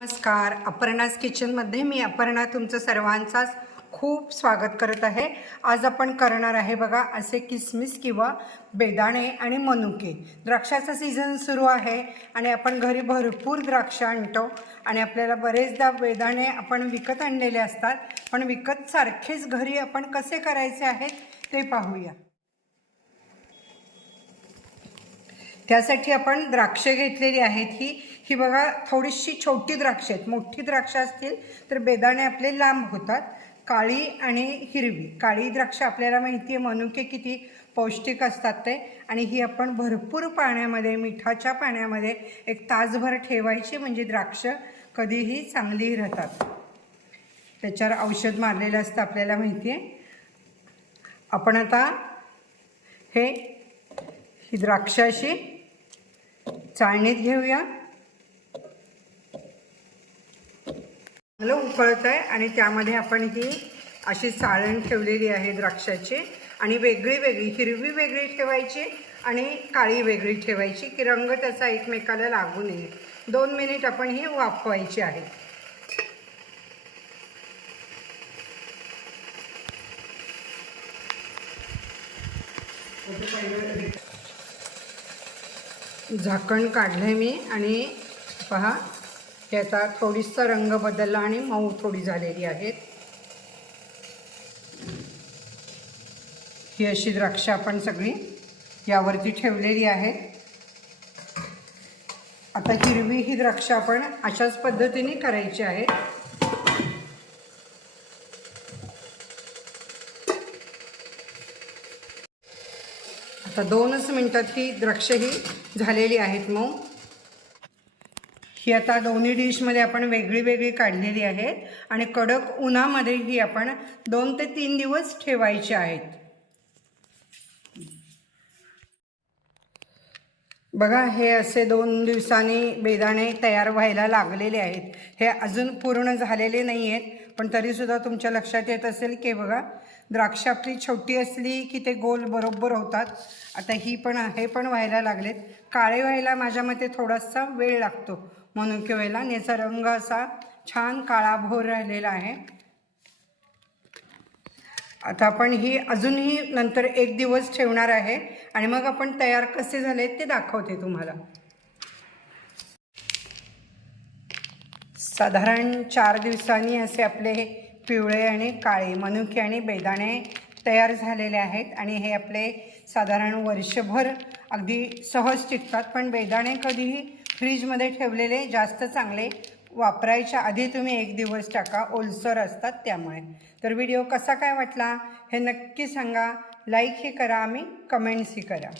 नमस्कार. अपर्णाज किचनमध्ये मी अपर्णा तुमचं सर्वांचाच खूप स्वागत करत आहे. आज आपण करणार आहे बघा असे किसमिस किंवा बेदाणे आणि मनुके. द्राक्षाचा सीझन सुरू आहे आणि आपण घरी भरपूर द्राक्ष आणतो आणि आपल्याला बरेचदा बेदाणे आपण विकत आणलेले असतात. पण विकत सारखेच घरी आपण कसे करायचे आहेत ते पाहूया. त्यासाठी आपण द्राक्षे घेतलेली आहेत ही ही बघा थोडीशी छोटी द्राक्ष आहेत. मोठी द्राक्ष असतील तर बेदाणे आपले लांब होतात. काळी आणि हिरवी. काळी द्राक्ष आपल्याला माहिती आहे मनुके किती पौष्टिक असतात ते. आणि ही आपण भरपूर पाण्यामध्ये मिठाच्या पाण्यामध्ये एक तासभर ठेवायची म्हणजे द्राक्ष कधीही चांगली राहतात. त्याच्यावर औषध मारलेलं असतं आपल्याला माहिती आहे आपण आता हे ही द्राक्ष अशी चाळणीत घेऊया. चांगलं उकळत आहे. आणि त्यामध्ये आपण ही अशी साळण ठेवलेली आहे द्राक्षाची. आणि वेगळी वेगळी हिरवी वेगळी ठेवायची आणि काळी वेगळी ठेवायची की रंग त्याचा एकमेकाला लागू नये दोन मिनिट आपण ही वाफवायची आहे. झाकण काढलं मी आणि पहा हे आता थोडीसा रंग बदलला आणि मऊ थोडी झालेली आहेत. ही अशी द्राक्ष आपण सगळी यावरती ठेवलेली आहेत. आता हिरवी ही द्राक्ष आपण अशाच पद्धतीने करायची आहेत. आता दोनच मिनटात ही द्राक्ष ही झालेली आहेत मऊ. ही आता दोन्ही डिशमध्ये आपण वेगळी वेगळी काढलेली आहेत आणि कडक उन्हामध्ये ही आपण दोन ते तीन दिवस ठेवायची आहेत. बघा हे असे दोन दिवसांनी बेदाणे तयार व्हायला लागलेले आहेत. हे अजून पूर्ण झालेले नाही आहेत पण तरीसुद्धा तुमच्या लक्षात येत असेल की बघा द्राक्ष आपली छोटी असली की ते गोल बरोबर होतात. आता ही पण हे पण व्हायला लागलेत. काळे व्हायला माझ्या मते थोडासा वेळ लागतो. म्हणून की याचा रंग असा छान काळाभोर राहिलेला आहे. आता आपण ही अजूनही नंतर एक दिवस ठेवणार आहे आणि मग आपण तयार कसे झाले ते दाखवते तुम्हाला. साधारण चार दिवसांनी असे आपले हे पिवळे आणि काळे मनुके आणि बेदाणे तयार झालेले आहेत आणि हे आपले साधारण वर्षभर अगदी सहज टिकतात. पण बेदाणे कधीही फ्रीजमध्ये ठेवलेले जास्त चांगले वापरायच्या आधी तुम्ही एक दिवस टाका ओलसर असतात त्यामुळे. तर व्हिडिओ कसा काय वाटला हे नक्की सांगा. लाईकही करा आम्ही कमेंट्सही करा.